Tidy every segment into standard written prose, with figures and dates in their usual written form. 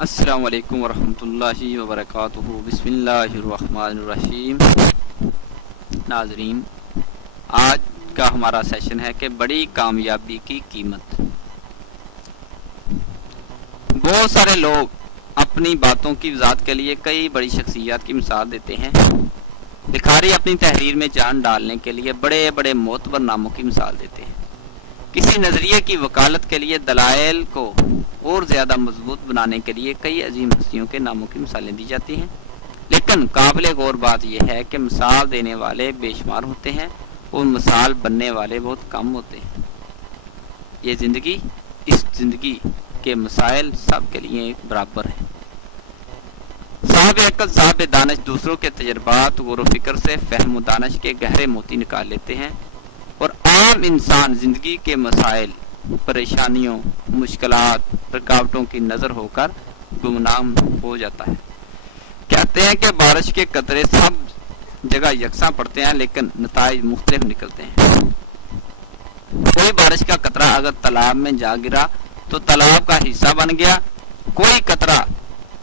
السلام علیکم ورحمۃ اللہ وبرکاتہ۔ بسم اللہ الرحمن الرحیم۔ ناظرین، آج کا ہمارا سیشن ہے کہ بڑی کامیابی کی قیمت۔ بہت سارے لوگ اپنی باتوں کی وضاحت کے لیے کئی بڑی شخصیات کی مثال دیتے ہیں۔ لکھاری اپنی تحریر میں جان ڈالنے کے لیے بڑے بڑے معتبر ناموں کی مثال دیتے ہیں۔ کسی نظریے کی وکالت کے لیے دلائل کو اور زیادہ مضبوط بنانے کے لیے کئی عظیم ہستیوں کے ناموں کی مثالیں دی جاتی ہیں، لیکن قابل غور بات یہ ہے کہ مثال دینے والے بے شمار ہوتے ہیں اور مثال بننے والے بہت کم ہوتے ہیں۔ یہ زندگی، اس زندگی کے مسائل سب کے لیے ایک برابر ہیں۔ صاحب عقل، صاحب دانش دوسروں کے تجربات، غور و فکر سے فہم و دانش کے گہرے موتی نکال لیتے ہیں، اور عام انسان زندگی کے مسائل، پریشانیوں، مشکلات، رکاوٹوں کی نظر ہو کر گمنام ہو جاتا ہے۔ کہتے ہیں کہ بارش کے قطرے سب جگہ یکساں پڑتے ہیں، لیکن نتائج مختلف نکلتے ہیں۔ کوئی بارش کا قطرہ اگر تالاب میں جا گرا تو تالاب کا حصہ بن گیا، کوئی قطرہ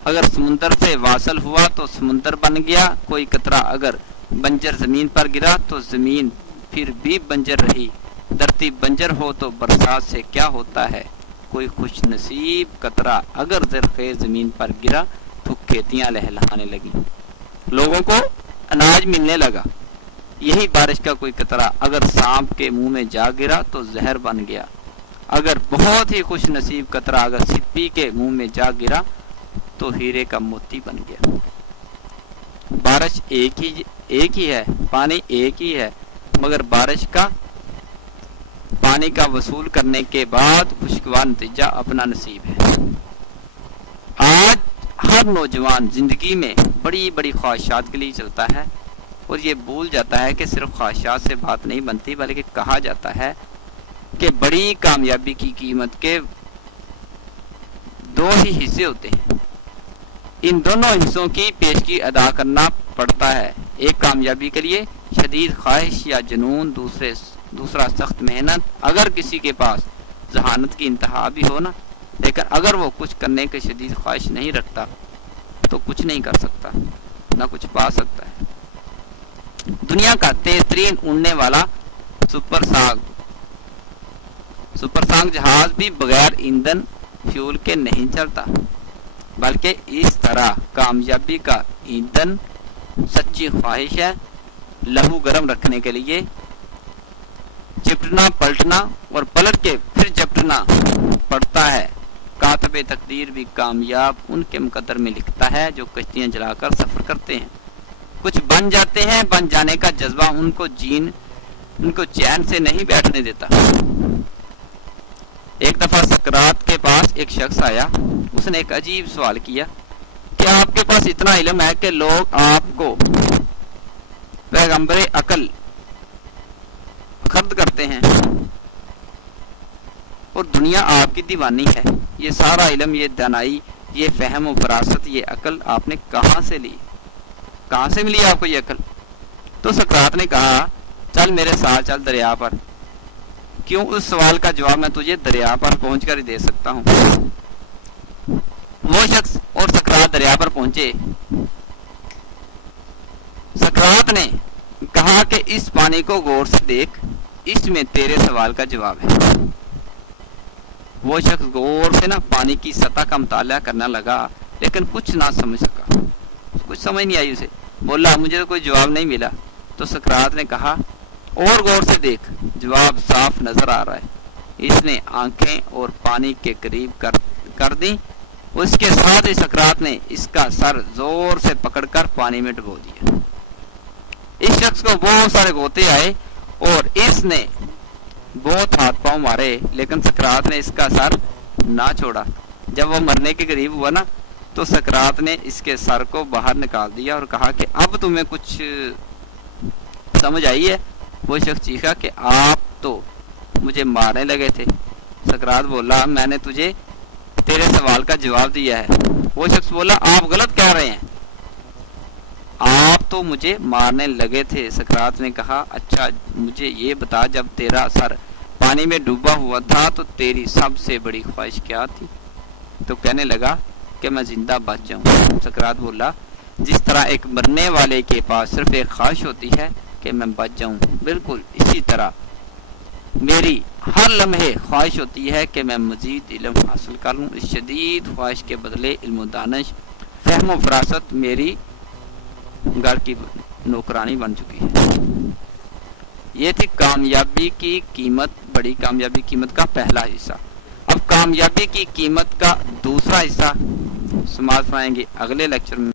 اگر سمندر سے واصل ہوا تو سمندر بن گیا، کوئی قطرہ اگر بنجر زمین پر گرا تو زمین پھر بھی بنجر رہی۔ دھرتی بنجر ہو تو برسات سے کیا ہوتا ہے؟ کوئی خوش نصیب قطرہ اگر زرخیز زمین پر گرا تو کھیتیاں لہلہانے لگیں، لوگوں کو اناج ملنے لگا۔ یہی بارش کا کوئی قطرہ اگر سانپ کے منہ میں جا گرا تو زہر بن گیا۔ اگر بہت ہی خوش نصیب قطرہ اگر سپی کے منہ میں جا گرا تو ہیرے کا موتی بن گیا۔ بارش ایک ہی ہے، پانی ایک ہی ہے، مگر بارش کا پانی کا وصول کرنے کے بعد خوشگوار نتیجہ اپنا نصیب ہے۔ آج ہر نوجوان زندگی میں بڑی بڑی خواہشات کے لیے چلتا ہے، اور یہ بھول جاتا ہے کہ صرف خواہشات سے بات نہیں بنتی، بلکہ کہا جاتا ہے کہ بڑی کامیابی کی قیمت کے دو ہی حصے ہوتے ہیں۔ ان دونوں حصوں کی پیشگی ادا کرنا پڑتا ہے۔ ایک کامیابی کے لیے شدید خواہش یا جنون، دوسرا سخت محنت۔ اگر کسی کے پاس ذہانت کی انتہا بھی ہو نا، لیکن اگر وہ کچھ کرنے کی شدید خواہش نہیں رکھتا تو کچھ نہیں کر سکتا، نہ کچھ پا سکتا ہے۔ دنیا کا تیز ترین اڑنے والا سپر سانگ جہاز بھی بغیر ایندھن فیول کے نہیں چلتا، بلکہ اس طرح کامیابی کا ایندھن سچی خواہش ہے۔ لہو گرم رکھنے کے لیے چپٹنا پلٹنا اور پلٹ کے پھر چپٹنا پڑتا ہے۔ کاتب تقدیر بھی کامیاب ان کے مقدر میں لکھتا ہے جو کشتیاں جلا کر سفر کرتے ہیں۔ کچھ بن جاتے ہیں، بن جانے کا جذبہ ان کو چین سے نہیں بیٹھنے دیتا۔ ایک دفعہ سقراط کے پاس ایک شخص آیا، اس نے ایک عجیب سوال کیا کہ آپ کے پاس اتنا علم ہے کہ لوگ آپ کو پیغمبر عقل خرد کرتے ہیں، اور دنیا آپ کی دیوانی ہے۔ یہ سارا علم، یہ دانائی، یہ فہم و فراست، یہ عقل آپ نے کہاں سے لی؟ کہاں سے ملی آپ کو یہ عقل؟ تو سقراط نے کہا، چل میرے ساتھ چل دریا پر۔ کیوں؟ اس سوال کا جواب میں تجھے دریا پر پہنچ کر ہی دے سکتا ہوں۔ وہ شخص اور سقراط دریا پر پہنچے۔ سقراط نے کہا کہ اس پانی کو غور سے دیکھ، اس میں تیرے سوال کا جواب ہے۔ وہ شخص غور سے پانی کی سطح کا مطالعہ کرنے لگا، لیکن کچھ نہ سمجھ سکا، کچھ سمجھ نہیں آئی اسے۔ بولا، مجھے تو کوئی جواب نہیں ملا۔ تو سقراط نے کہا، اور غور سے دیکھ، جواب صاف نظر آ رہا ہے۔ اس نے آنکھیں اور پانی کے قریب کر دیں۔ اس کے ساتھ ہی سقراط نے اس کا سر زور سے پکڑ کر پانی میں ڈبو دیا۔ اس شخص کو بہت سارے غوطے آئے اور اس نے بہت ہاتھ پاؤں مارے، لیکن سقراط نے اس کا سر نہ چھوڑا۔ جب وہ مرنے کے قریب ہوا نا، تو سقراط نے اس کے سر کو باہر نکال دیا اور کہا کہ اب تمہیں کچھ سمجھ آئی ہے؟ وہ شخص چیخا کہ آپ تو مجھے مارنے لگے تھے۔ سقراط بولا، میں نے تجھے تیرے سوال کا جواب دیا ہے۔ وہ شخص بولا، آپ غلط کہہ رہے ہیں، آپ تو مجھے مارنے لگے تھے۔ سقراط نے کہا، اچھا مجھے یہ بتا، جب تیرا سر پانی میں ڈوبا ہوا تھا تو تیری سب سے بڑی خواہش کیا تھی؟ تو کہنے لگا کہ میں زندہ بچ جاؤں۔ سقراط بولا جس طرح ایک مرنے والے کے پاس صرف ایک خواہش ہوتی ہے کہ میں بچ جاؤں، بالکل اسی طرح میری ہر لمحے خواہش ہوتی ہے کہ میں مزید علم حاصل کر لوں۔ اس شدید خواہش کے بدلے علم و دانش، فہم و فراست میری گھر کی نوکرانی بن چکی ہے۔ یہ تھی کامیابی کی قیمت، بڑی کامیابی قیمت کا پہلا حصہ۔ اب کامیابی کی قیمت کا دوسرا حصہ سماعت فرمائیں گے اگلے لیکچر میں۔